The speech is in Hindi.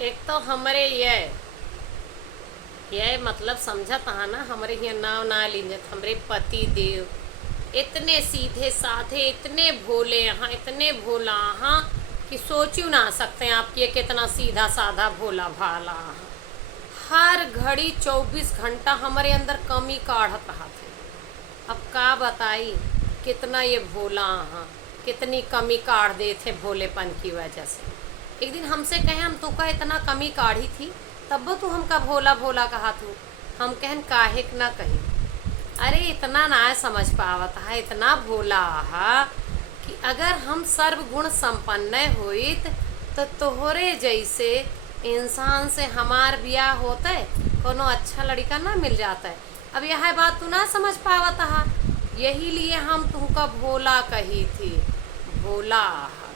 एक तो हमरे ये मतलब समझत हा ना, हमरे ये नाव ना लीजत। हमरे पति देव इतने सीधे साधे, इतने भोले यहाँ, इतने भोला यहाँ कि सोच ही ना सकते हैं आप कि ये कितना सीधा साधा भोला भाला हा। हर घड़ी 24 घंटा हमारे अंदर कमी काढ़त रहा थे। अब का बताई कितना ये भोला हाँ, कितनी कमी काढ़ दे थे भोलेपन की वजह से। एक दिन हमसे कहे हम तुका इतना कमी काढ़ी थी, तब तू हमका भोला भोला कहा तू। हम कहन काहे के ना कही। अरे इतना ना समझ पावत है, इतना भोला हा कि अगर हम सर्वगुण संपन्न होइत तो तोहरे जैसे इंसान से हमार ब्याह होता है, कोनो अच्छा लड़का ना मिल जाता है। अब यह बात तू ना समझ पावत हा, यही लिए हम तुमका भोला कही थी। भोला हा।